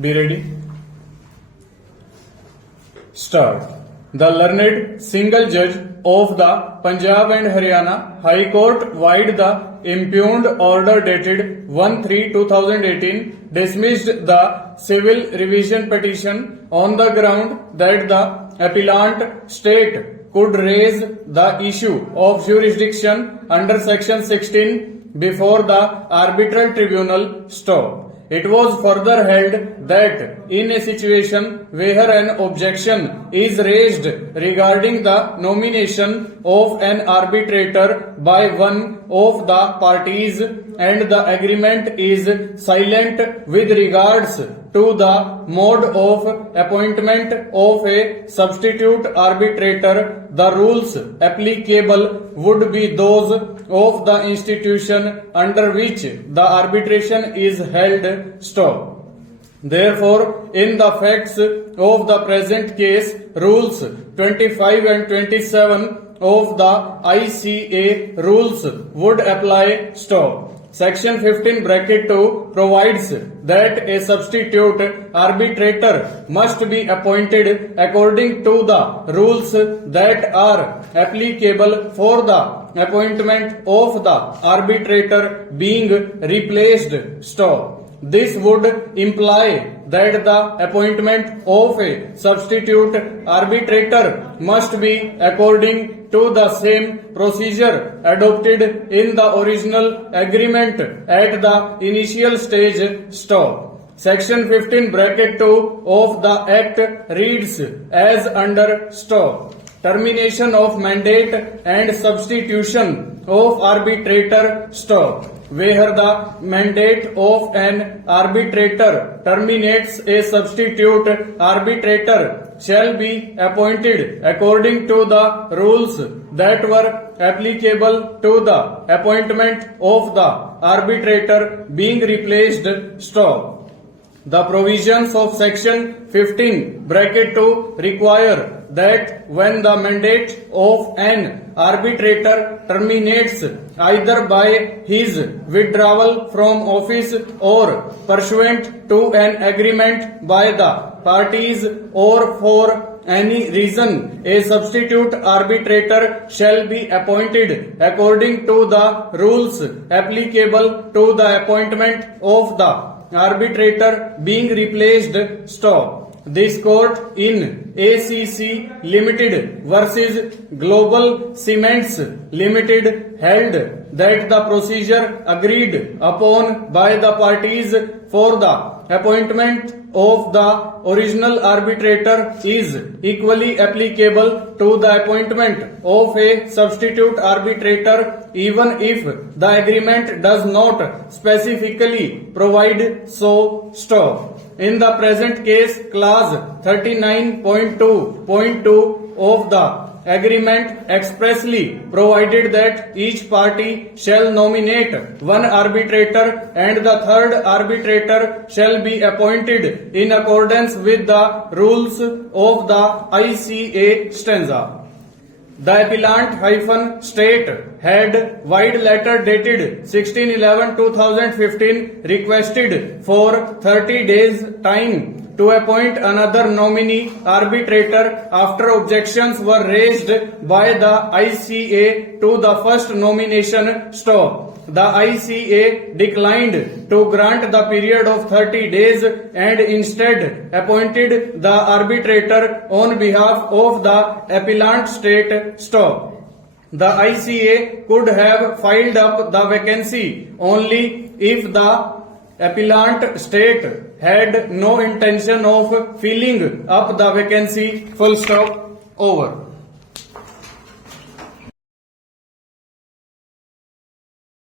Be ready. Start. The learned single judge of the Punjab and Haryana High Court void the impugned order dated 1/3/2018 dismissed the civil revision petition on the ground that the appellant state could raise the issue of jurisdiction under section 16 before the arbitral tribunal. Stop. It was further held that in a situation where an objection is raised regarding the nomination of an arbitrator by one of the parties and the agreement is silent with regards to the mode of appointment of a substitute arbitrator, the rules applicable would be those of the institution under which the arbitration is held. Stop. Therefore, in the facts of the present case, rules 25 and 27 of the ICA rules would apply. Stop. Section 15 bracket 2 provides that a substitute arbitrator must be appointed according to the rules that are applicable for the appointment of the arbitrator being replaced. Stop. This would imply that the appointment of a substitute arbitrator must be according to the same procedure adopted in the original agreement at the initial stage. Stop. Section 15 bracket 2 of the Act reads as under. Stop. Termination of mandate and substitution of arbitrator. Stop. Where the mandate of an arbitrator terminates, a substitute arbitrator shall be appointed according to the rules that were applicable to the appointment of the arbitrator being replaced. Stop. The provisions of section 15 bracket 2 require that when the mandate of an arbitrator terminates either by his withdrawal from office or pursuant to an agreement by the parties or for any reason, a substitute arbitrator shall be appointed according to the rules applicable to the appointment of the arbitrator being replaced. Stop. This court in ACC Limited versus Global Cements Limited held that the procedure agreed upon by the parties for the appointment of the original arbitrator is equally applicable to the appointment of a substitute arbitrator, even if the agreement does not specifically provide so. Stop. In the present case, clause 39.2.2 of the agreement expressly provided that each party shall nominate one arbitrator and the third arbitrator shall be appointed in accordance with the rules of the ICA stanza. The appellant state had void letter dated 16/11/2015 requested for 30 days time to appoint another nominee arbitrator after objections were raised by the ICA to the first nomination. Stop. The ICA declined to grant the period of 30 days and instead appointed the arbitrator on behalf of the appellant state. Stop. The ICA could have filed up the vacancy only if the appellant state had no intention of filling up the vacancy. Full stop. Over.